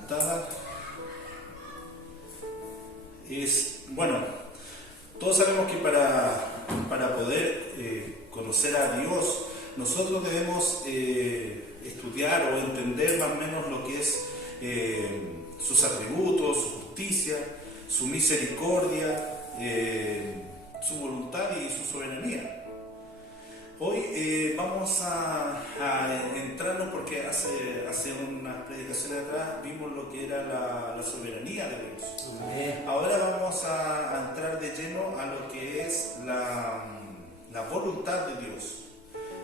comentada es, bueno, todos sabemos que para poder conocer a Dios, nosotros debemos estudiar o entender más o menos lo que es sus atributos, su justicia, su misericordia, su voluntad y su soberanía. Hoy vamos a entrarnos porque hace unas predicaciones atrás vimos lo que era la soberanía de Dios. Amén. Ahora vamos a entrar de lleno a lo que es la voluntad de Dios.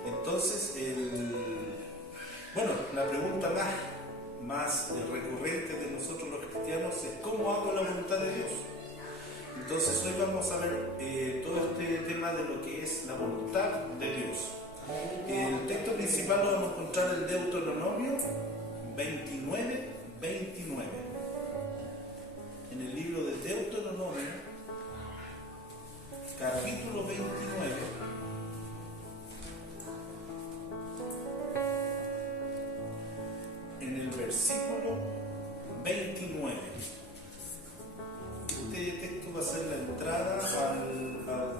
Entonces, la pregunta más recurrente de nosotros los cristianos es ¿cómo hago la voluntad de Dios? Entonces hoy vamos a ver todo este tema de lo que es la voluntad de Dios. El texto principal lo vamos a encontrar en Deuteronomio 29. En el libro de Deuteronomio, capítulo 29. En el versículo 29. Este texto va a ser la entrada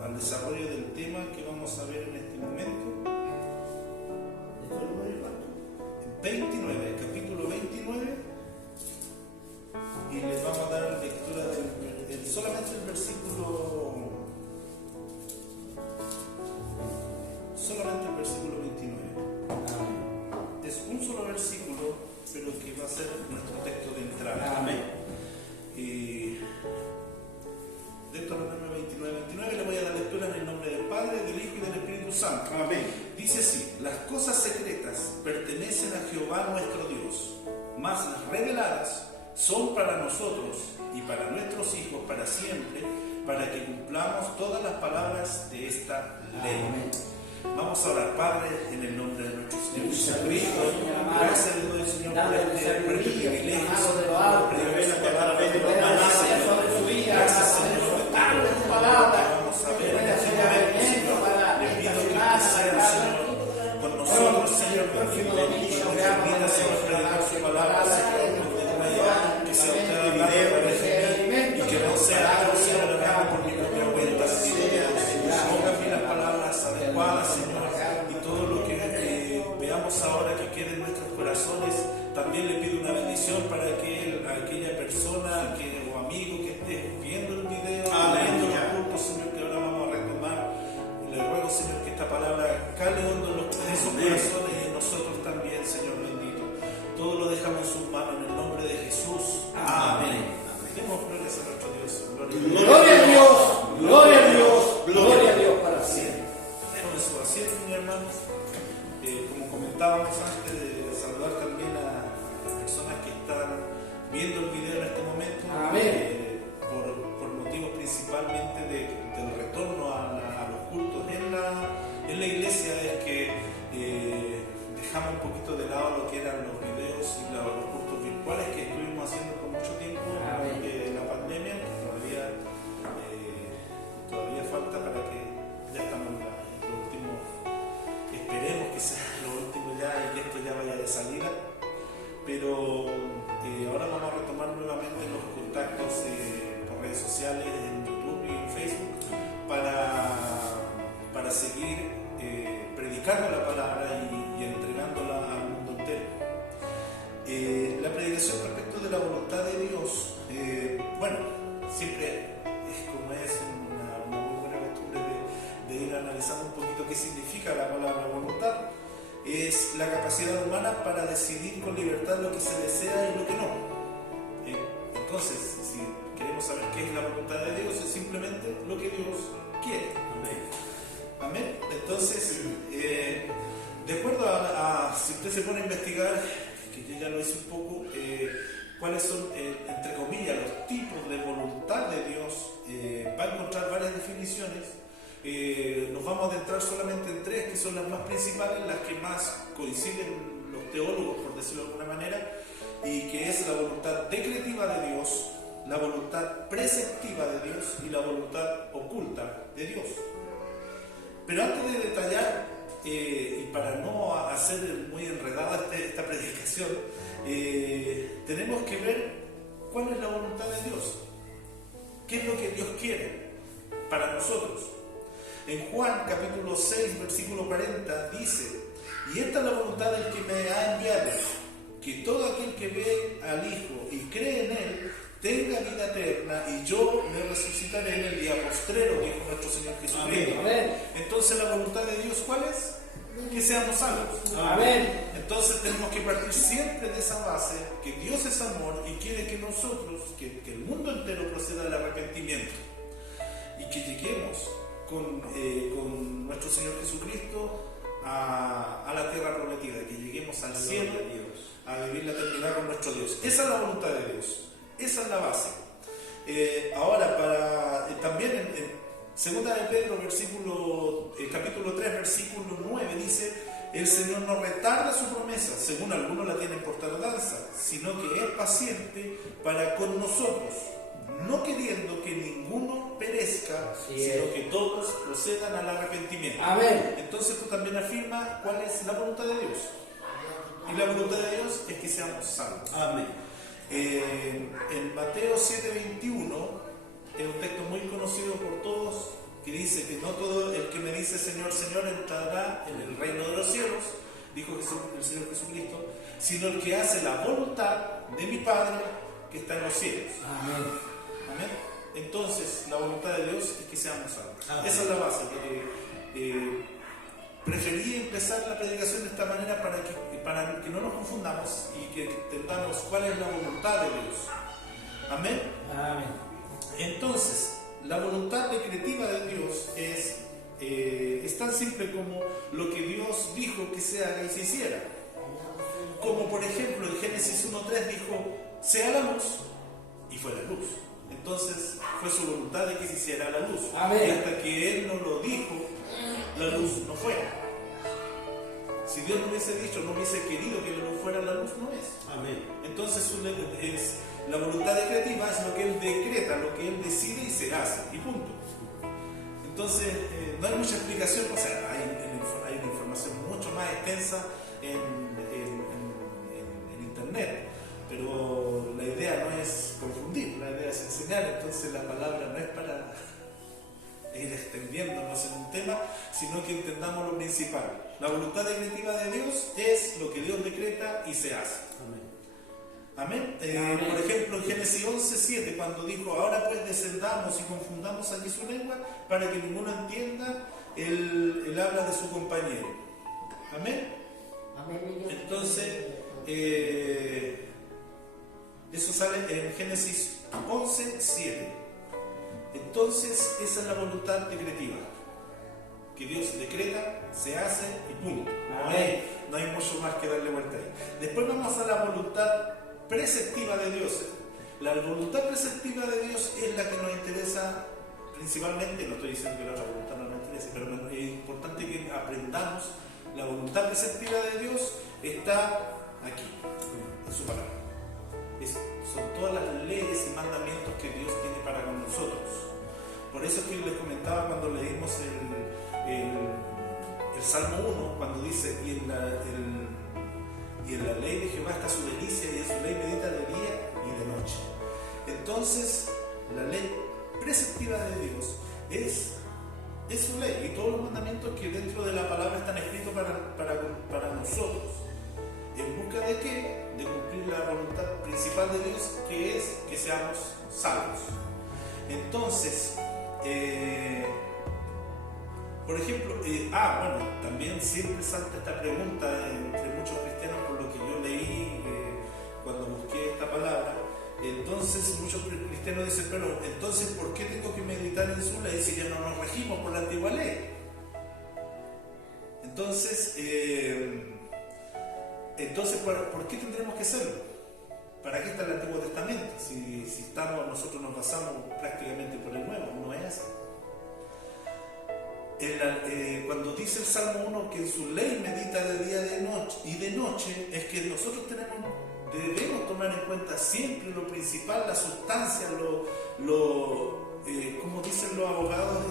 al desarrollo del tema que vamos a ver en este momento. 29, capítulo 29, y les vamos a dar lectura solamente el versículo 29. Es un solo versículo, pero que va a ser nuestro texto de entrada. Amén. Y Deuteronomio 29, le voy a dar lectura en el nombre del Padre, del Hijo y del Espíritu Santo. Amén. Dice así: las cosas secretas pertenecen a Jehová nuestro Dios, mas las reveladas son para nosotros y para nuestros hijos para siempre, para que cumplamos todas las palabras de esta ley. Amén. Vamos a orar. Padre, en el nombre de nuestro Señor Jesucristo, gracias le doy, Señor, por este privilegio, Señor, predicar la palabra de Dios. Gracias, Señor, por tu palabra. Vamos a ver en este momento, Señor. Le pido que tú seas, Señor, con nosotros, Señor, que permita, Señor, predicar su palabra, Señor, que se usted hablando a través de mí y que no sea yo, Señor, hablando por mi propia cuenta, Señor. Póngame las palabras adecuadas, Señor, y todo lo que veamos ahora que quede en nuestros corazones. También le pido una bendición para aquella persona o amigo que esté viendo el video, leyendo los cultos, Señor, que ahora vamos a retomar. Le ruego, Señor, que esta palabra cale hondo en esos corazones y en nosotros también, Señor bendito. Todo lo dejamos en sus manos en el nombre de Jesús. Amén. Demos glorias a nuestro Dios. Gloria a Dios, gloria a Dios, gloria a Dios para siempre. Déjame su asiento, mis hermanos. Como comentábamos antes, de saludar también a las personas que están viendo el video en este momento. Amén. Por motivos principalmente del retorno a los cultos en la iglesia, es que dejamos un poquito de lado lo que eran los videos y los cultos virtuales que estuvimos haciendo por mucho tiempo durante la pandemia, que todavía falta para que ya estamos en lo último. Esperemos que sea lo último ya y que esto ya vaya de salida, pero ahora vamos a retomar nuevamente los contactos por redes sociales, en YouTube y en Facebook, para seguir predicando la palabra y entregándola al mundo entero. La predicación respecto de la voluntad de Dios, siempre es una muy buena costumbre de ir analizando un poquito qué significa la palabra voluntad. Es la capacidad humana para decidir con libertad lo que se desea y lo que no. Entonces, si queremos saber qué es la voluntad de Dios, es simplemente lo que Dios quiere. Amén. Entonces, de acuerdo si usted se pone a investigar, que yo ya lo hice un poco, cuáles son, entre comillas, los tipos de voluntad de Dios, va a encontrar varias definiciones. Nos vamos a adentrar solamente en tres, que son las más principales, las que más coinciden los teólogos, por decirlo de alguna manera, y que es la voluntad decretiva de Dios, la voluntad preceptiva de Dios y la voluntad oculta de Dios. Pero antes de detallar, y para no hacer muy enredada esta predicación, tenemos que ver cuál es la voluntad de Dios. ¿Qué es lo que Dios quiere para nosotros? En Juan capítulo 6, versículo 40 dice: y esta es la voluntad del que me ha enviado, que todo aquel que ve al Hijo y cree en Él tenga vida eterna, y yo le resucitaré en el día postrero, dijo nuestro Señor Jesucristo. Amén. Entonces, ¿la voluntad de Dios cuál es? Que seamos salvos. Amén. Entonces tenemos que partir siempre de esa base, que Dios es amor y quiere que nosotros, que el mundo entero proceda al arrepentimiento y que lleguemos con nuestro Señor Jesucristo a la tierra prometida, que lleguemos al cielo, a vivir la eternidad con nuestro Dios. Esa es la voluntad de Dios, esa es la base. Ahora, también en Segunda de Pedro, capítulo 3, versículo 9 dice: el Señor no retarda su promesa, según algunos la tienen por tardanza, sino que es paciente para con nosotros, no queriendo que ninguno perezca, sino que todos procedan al arrepentimiento. Amén. Entonces tú también afirmas cuál es la voluntad de Dios. Y la voluntad de Dios es que seamos salvos. Amén. En Mateo 7:21 es un texto muy conocido por todos, que dice que no todo el que me dice Señor, Señor entrará en el reino de los cielos, dijo el Señor Jesucristo, sino el que hace la voluntad de mi Padre que está en los cielos. Amén. Amén. Entonces, la voluntad de Dios es que seamos salvos. Amén. Esa es la base. Preferí empezar la predicación de esta manera para que no nos confundamos y que entendamos cuál es la voluntad de Dios. Amén. Amén. Entonces, la voluntad decretiva de Dios es tan simple como lo que Dios dijo que se haga y se hiciera. Como por ejemplo en Génesis 1:3 dijo: sea la luz, y fue la luz. Entonces fue su voluntad de que se hiciera la luz. Amén. Y hasta que Él no lo dijo, la luz no fue. Si Dios no hubiese dicho, no hubiese querido que la luz fuera, la luz no es. Amén. Entonces la voluntad decretiva es lo que Él decreta, lo que Él decide y se hace, y punto. Entonces no hay mucha explicación, o sea, hay una información mucho más extensa en internet, pero la idea no es confundir, la idea es enseñar. Entonces la palabra no es para ir extendiéndonos en un tema, sino que entendamos lo principal. La voluntad decretiva de Dios es lo que Dios decreta y se hace. Amén. Por ejemplo, en Génesis 11:7, cuando dijo: ahora pues descendamos y confundamos allí su lengua, para que ninguno entienda el habla de su compañero. Amén. Entonces, eso sale en Génesis 11:7. Entonces, esa es la voluntad decretiva, que Dios decreta, se hace y punto. No hay mucho más que darle vuelta ahí. Después vamos a la voluntad preceptiva de Dios. La voluntad preceptiva de Dios es la que nos interesa principalmente. No estoy diciendo que la otra voluntad no nos interese, pero es importante que aprendamos. La voluntad preceptiva de Dios está aquí, en su palabra. Son todas las leyes y mandamientos que Dios tiene para con nosotros. Por eso es que les comentaba cuando leímos el Salmo 1, cuando dice: y en la ley de Jehová está su delicia, y en su ley medita de día y de noche. Entonces, la ley preceptiva de Dios es su ley, y todos los mandamientos que dentro de la palabra están escritos para nosotros. ¿En busca de qué? De cumplir la voluntad principal de Dios, que es que seamos salvos. Entonces, por ejemplo, también siempre salta esta pregunta entre muchos cristianos, por lo que yo leí cuando busqué esta palabra. Entonces muchos cristianos dicen: pero entonces ¿por qué tengo que meditar en su ley si ya no nos regimos por la antigua ley? Entonces, ¿por qué tendremos que hacerlo? ¿Para qué está el Antiguo Testamento? Si nosotros nos basamos prácticamente por el Nuevo, no es así. Cuando dice el Salmo 1 que en su ley medita de día y de noche, es que nosotros debemos tomar en cuenta siempre lo principal, la sustancia, como dicen los abogados,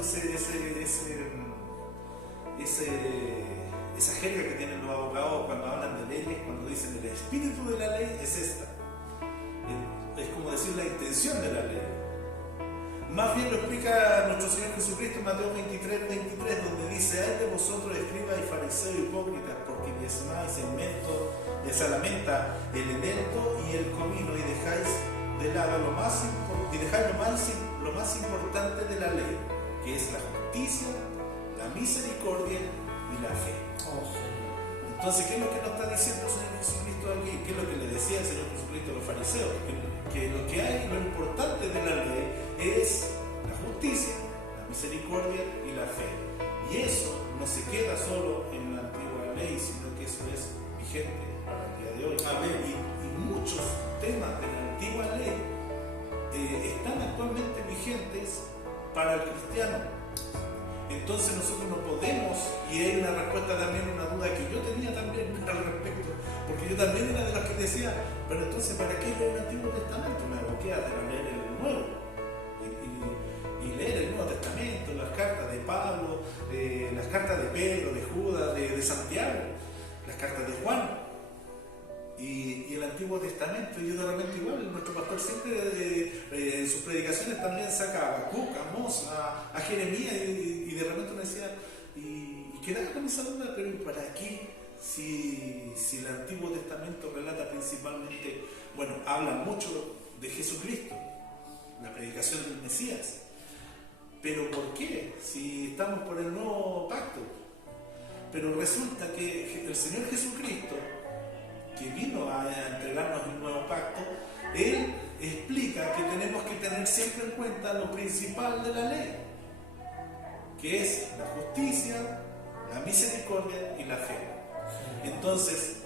esa jerga que tienen los abogados cuando hablan de leyes, cuando dicen el espíritu de la ley es esta. Es como decir la intención de la ley. Más bien lo explica nuestro Señor Jesucristo en Mateo 23, donde dice: ay de vosotros, escribas y fariseos hipócritas, porque diezmáis la menta, el eneldo y el comino, y dejáis de lado lo más importante de la ley, que es la justicia, la misericordia y la fe. Entonces, ¿qué es lo que nos está diciendo el Señor Jesucristo aquí? ¿Qué es lo que le decía el Señor Jesucristo a los fariseos? Que lo que hay, lo importante de la ley es la justicia, la misericordia y la fe. Y eso no se queda solo en la antigua ley, sino que eso es vigente para el día de hoy. Y muchos temas de la antigua ley están actualmente vigentes para el cristiano. Entonces nosotros no podemos, y hay una respuesta también, una duda que yo tenía también al respecto, porque yo también era de los que decía, pero entonces ¿para qué leer el Antiguo Testamento? Me aboqué a leer el Nuevo, y leer el Nuevo Testamento, las cartas de Pablo, las cartas de Pedro, de Judas, de Santiago, las cartas de Juan, y el Antiguo Testamento. Y yo de repente igual, nuestro pastor siempre en sus predicaciones también saca a Habacuc, a Amós, a Jeremías, y de repente me decía, y quedaba con esa duda, pero ¿para qué? Si el Antiguo Testamento relata principalmente, bueno, habla mucho de Jesucristo, la predicación del Mesías, pero ¿por qué? Si estamos por el nuevo pacto. Pero resulta que el Señor Jesucristo, que vino a entregarnos el nuevo pacto, Él explica que tenemos que tener siempre en cuenta lo principal de la ley, que es la justicia, la misericordia y la fe. Entonces,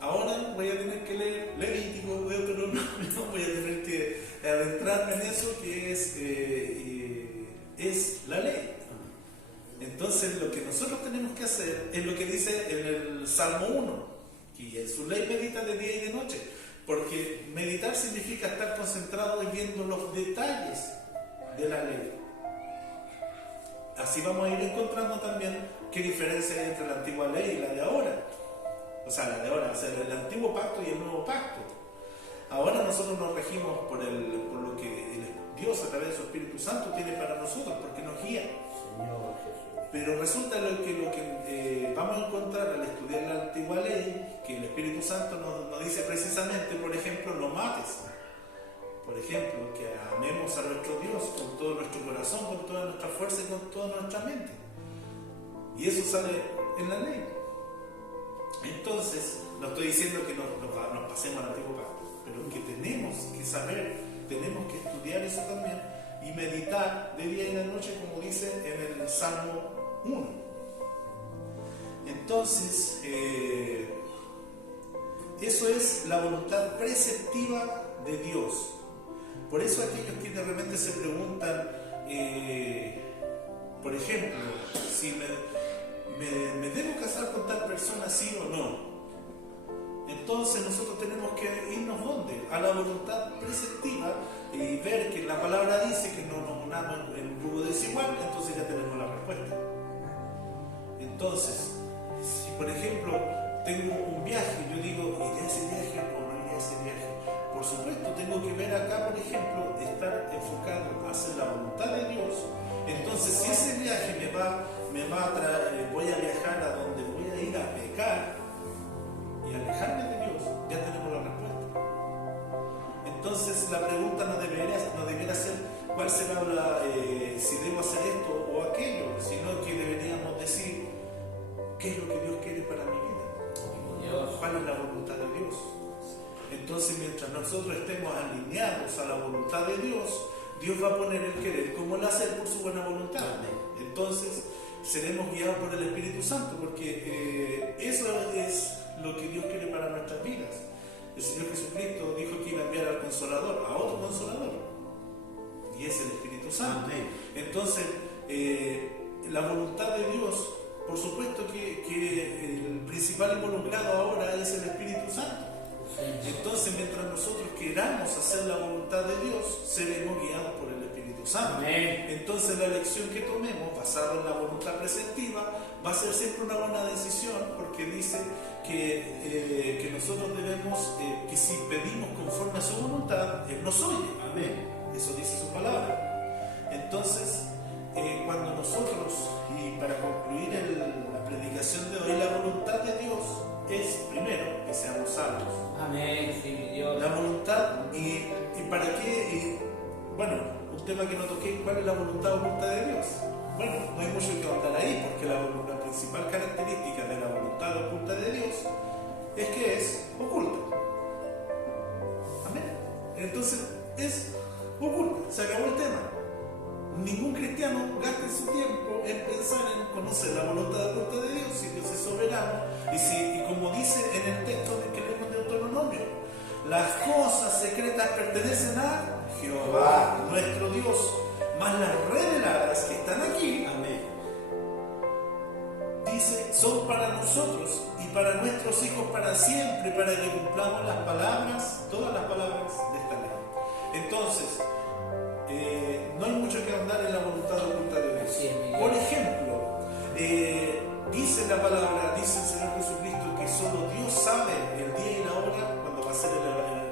ahora voy a tener que leer Levítico, Deuteronomio, voy a tener que adentrarme en eso que es la ley. Entonces, lo que nosotros tenemos que hacer es lo que dice en el Salmo 1, y en su ley medita de día y de noche, porque meditar significa estar concentrado y viendo los detalles de la ley. Así vamos a ir encontrando también qué diferencia hay entre la antigua ley y la de ahora. O sea, la de ahora, o sea, el antiguo pacto y el nuevo pacto. Ahora nosotros nos regimos por lo que Dios a través de su Espíritu Santo tiene para nosotros, porque nos guía. Señor Jesús. Pero resulta lo que vamos a encontrar al estudiar la antigua ley, que el Espíritu Santo nos dice precisamente, por ejemplo, no mates. Por ejemplo, que amemos a nuestro Dios con todo nuestro corazón, con toda nuestra fuerza y con toda nuestra mente. Y eso sale en la ley. Entonces, no estoy diciendo que nos pasemos al antiguo pacto, pero que tenemos que saber, tenemos que estudiar eso también y meditar de día y de noche, como dice en el Salmo 1. Entonces, eso es la voluntad preceptiva de Dios. Por eso aquellos que de repente se preguntan, por ejemplo, si me debo casar con tal persona, sí o no. Entonces nosotros tenemos que irnos ¿dónde? A la voluntad preceptiva y ver que la palabra dice que no nos unamos en un yugo desigual, entonces ya tenemos la respuesta. Entonces, si por ejemplo tengo un viaje, yo digo, ¿iré a ese viaje o no iré a ese viaje? Por supuesto, tengo que ver acá, por ejemplo, estar enfocado a hacer la voluntad de Dios. Entonces, si ese viaje me va a traer, voy a viajar a donde voy a ir a pecar y alejarme de Dios, ya tenemos la respuesta. Entonces, la pregunta no debería ser cuál será si debo hacer esto o aquello, sino que deberíamos decir qué es lo que Dios quiere para mi vida, cuál es la voluntad de Dios. Entonces, mientras nosotros estemos alineados a la voluntad de Dios, Dios va a poner el querer como el hacer por su buena voluntad. Entonces, seremos guiados por el Espíritu Santo, porque eso es lo que Dios quiere para nuestras vidas. El Señor Jesucristo dijo que iba a enviar al Consolador, a otro Consolador, y es el Espíritu Santo. Amén. Entonces, la voluntad de Dios, por supuesto que el principal involucrado ahora es el Espíritu Santo. Entonces, mientras nosotros queramos hacer la voluntad de Dios, seremos guiados por el Espíritu Santo. Amén. Entonces, la elección que tomemos, basada en la voluntad preceptiva, va a ser siempre una buena decisión, porque dice que nosotros debemos, que si pedimos conforme a su voluntad, Él nos oye. Amén. Eso dice su palabra. Entonces, cuando nosotros, y para concluir la predicación de hoy, la voluntad de Dios es, primero, que seamos salvos. Amén, sí, mi Dios. La voluntad, y para qué, bueno, un tema que no toqué, ¿cuál es la voluntad oculta de Dios? Bueno, no hay mucho que ahondar ahí, porque la principal característica de la voluntad oculta de Dios es que es oculta. Amén. Entonces, es oculta, se acabó el tema. Ningún cristiano gaste su tiempo en pensar en conocer la voluntad oculta de Dios, si Dios es soberano, y como dice en el texto que leemos de Deuteronomio, las cosas secretas pertenecen a Jehová, nuestro Dios, mas las reveladas que están aquí, amén, dice, son para nosotros y para nuestros hijos para siempre, para que cumplamos las palabras, todas las palabras de esta ley. Entonces, no hay mucho que andar en la voluntad oculta de Dios. Por ejemplo, dice la palabra, dice el Señor Jesucristo, que solo Dios sabe el día y la hora cuando va a ser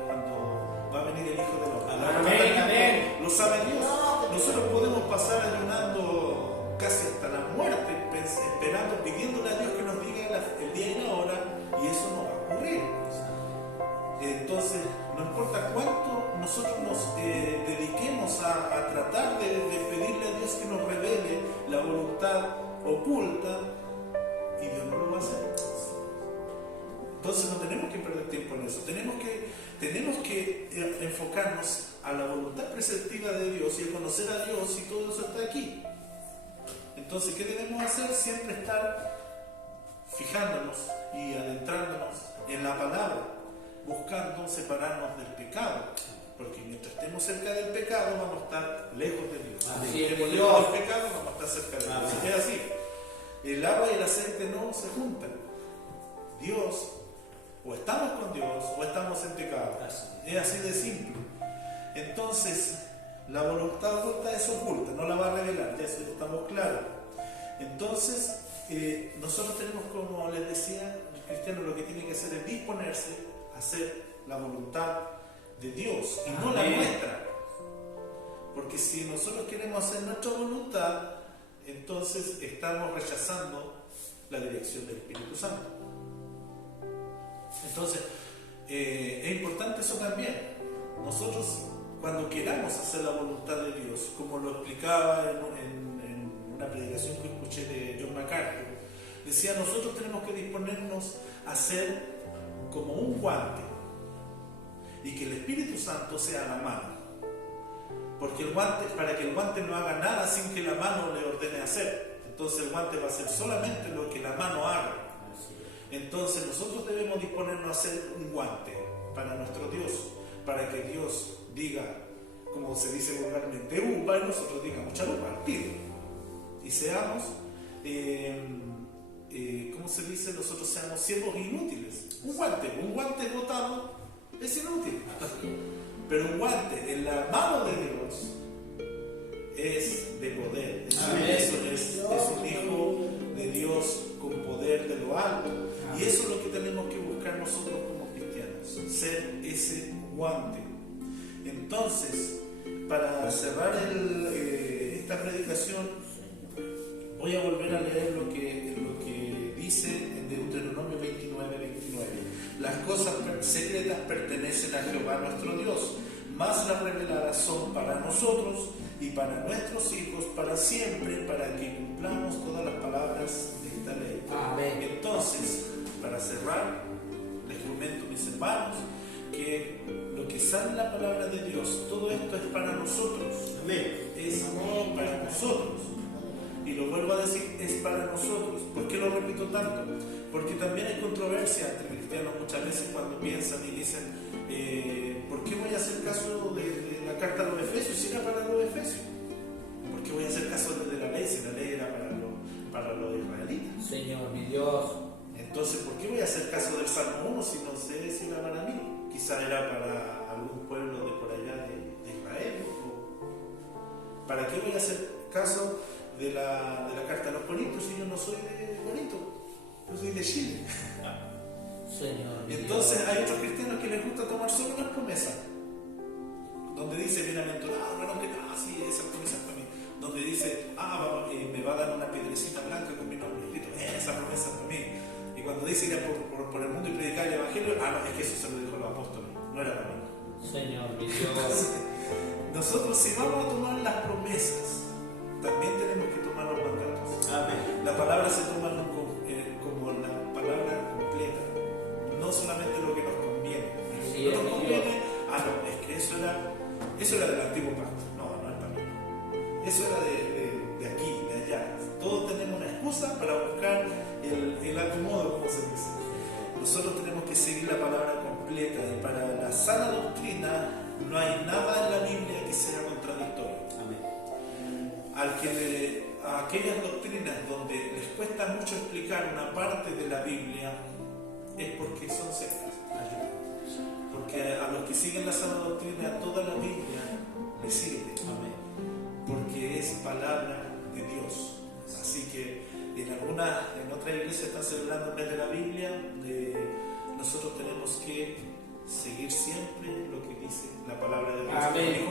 cuando va a venir el Hijo del Hombre. Amén, amén. Lo sabe Dios. Nosotros podemos pasar ayunando casi hasta la muerte, esperando, pidiéndole a Dios que nos diga el día y la hora, y eso no va a ocurrir. Entonces, no importa cuánto nosotros nos dediquemos a tratar de pedirle a Dios que nos revele la voluntad oculta, y Dios no lo va a hacer. Entonces no tenemos que perder tiempo en eso. Tenemos que enfocarnos a la voluntad preceptiva de Dios y a conocer a Dios, y todo eso está aquí. Entonces, ¿qué debemos hacer? Siempre estar fijándonos y adentrándonos en la palabra, buscando separarnos del pecado, porque mientras estemos cerca del pecado vamos a estar lejos de Dios. Si estemos lejos del pecado vamos a estar cerca de Dios. Es así. El agua y el aceite no se juntan. Dios, o estamos con Dios o estamos en pecado. Es así de simple. Entonces, la voluntad oculta es oculta, no la va a revelar, ya eso estamos claros. Entonces, nosotros tenemos, como les decía, el cristiano lo que tiene que hacer es disponerse a hacer la voluntad de Dios y no la nuestra. Porque si nosotros queremos hacer nuestra voluntad, entonces estamos rechazando la dirección del Espíritu Santo. Entonces, es importante eso también. Nosotros, cuando queramos hacer la voluntad de Dios, como lo explicaba en una predicación que escuché de John MacArthur, decía, nosotros tenemos que disponernos a ser como un guante, y que el Espíritu Santo sea la mano, porque el guante, para que el guante no haga nada sin que la mano le ordene hacer, entonces el guante va a hacer solamente lo que la mano haga. Entonces nosotros debemos disponernos a ser un guante para nuestro Dios, para que Dios diga, como se dice vulgarmente, upa, y nosotros digamos chalupa, partido, y seamos, ¿cómo se dice? Nosotros seamos siervos inútiles. Un guante botado es inútil, pero un guante en la mano de Dios es de poder. Es un hijo de Dios con poder de lo alto. Y eso es lo que tenemos que buscar nosotros como cristianos, ser ese guante. Entonces, para cerrar esta predicación, voy a volver a leer lo que dice en Deuteronomio 29:29. Las cosas secretas pertenecen a Jehová nuestro Dios, mas las reveladas son para nosotros y para nuestros hijos para siempre, para que cumplamos todas las palabras de esta ley. Amén. Entonces, para cerrar, les comento, mis hermanos, que lo que sale en la palabra de Dios, todo esto es para nosotros. Amén. Es para nosotros. Y lo vuelvo a decir, es para nosotros. ¿Por qué lo repito tanto? Porque también hay controversia entre cristianos muchas veces cuando piensan y dicen, ¿por qué voy a hacer caso de la carta a los Efesios si era para los Efesios? ¿Por qué voy a hacer caso de la ley si la ley era para los israelitas? Señor, mi Dios. Entonces, ¿por qué voy a hacer caso del Salmo 1 si no sé si era para mí? ¿Para qué voy a hacer caso de la carta a los Corintios si yo no soy de Corinto? Yo soy de Chile. Señor. Y entonces hay otros cristianos que les gusta tomar solo unas promesas, donde dice bienaventurado, bueno, que no, sí, esa promesa es para mí. Donde dice, me va a dar una piedrecita blanca con mi nombre escrito, esa promesa es para mí. Y cuando dice ir por el mundo y predicar el evangelio, no, es que eso se lo dijo los apóstoles, no era para mí. Señor, mi Dios. Nosotros, si vamos a tomar las promesas, también tenemos que tomar los mandatos. Amén. La palabra se toma como la palabra completa, no solamente lo que nos conviene. Sí, no nos conviene, no, es que eso era del antiguo pacto. No es para mí. Eso era de aquí, de allá. Todos tenemos una excusa para buscar el acomodo, como se dice. Nosotros tenemos que seguir la palabra completa, y para la sana doctrina no hay nada en la Biblia que sea contradictorio. Amén. A aquellas doctrinas donde les cuesta mucho explicar una parte de la Biblia es porque son sectas. Porque a los que siguen la sana doctrina toda la Biblia les sirve. Amén. Porque es palabra de Dios. Así que en otras iglesias están celebrando en vez de la Biblia, nosotros tenemos que seguir siempre lo que dice la palabra de Dios. Amén.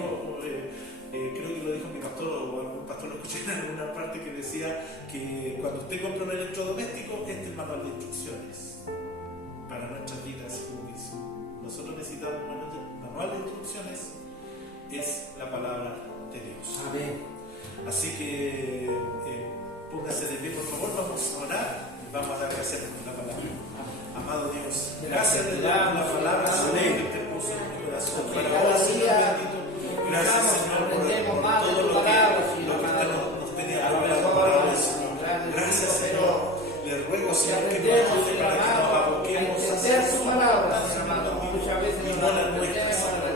Creo que lo dijo mi pastor, o algún pastor lo escuché en alguna parte, que decía que cuando usted compra un electrodoméstico, este es el manual de instrucciones para nuestras vidas juris. Nosotros necesitamos un manual de instrucciones, es la palabra de Dios. Amén. Así que pónganse de pie, por favor, vamos a orar y vamos a dar gracias por la palabra. Amado Dios, gracias de dar la palabra que te puso en mi corazón. Para vos, Señor bendito, gracias, Señor, por todo lo que nos tenía preparado, Señor. Gracias, Señor. Le ruego, Señor, que nos ayude para que nos aboquemos a hacer su palabra, y no la nuestra, Señor.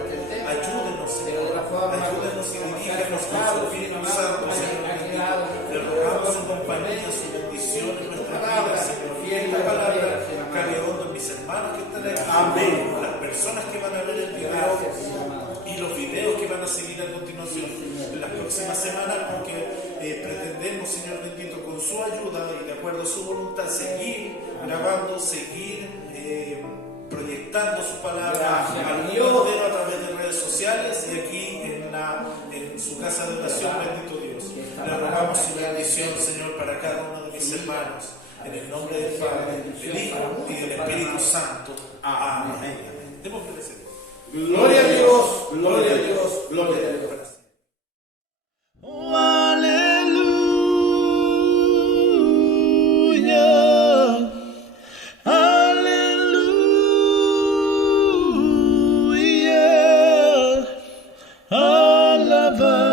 Ayúdenos, Señor. Ayúdenos y diríjanos con su Espíritu Santo, Señor bendito. Le rogamos en compañía su bendición en nuestra vida, Señor. Y esta palabra cabe hondo en mis hermanos que están aquí. Amén. Las personas que van a ver el video y los videos que van a seguir a continuación en las próximas semanas, porque pretendemos, Señor bendito, con su ayuda y de acuerdo a su voluntad, seguir grabando, seguir proyectando su palabra al mundo entero a través de redes sociales y aquí en su casa de oración, bendito Dios. Le rogamos su bendición, Señor, para cada uno de mis hermanos, en el nombre del Padre, del Hijo y del Espíritu Santo. Amén. Demos gracias. Gloria a Dios, gloria a Dios, gloria a Dios. Oh, aleluya, aleluya, alabado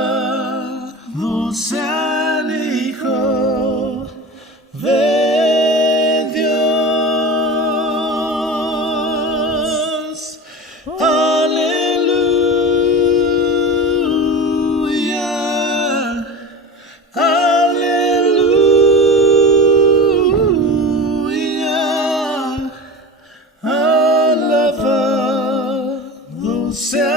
sea el Hijo de Dios. Aleluya, aleluya, alabado sea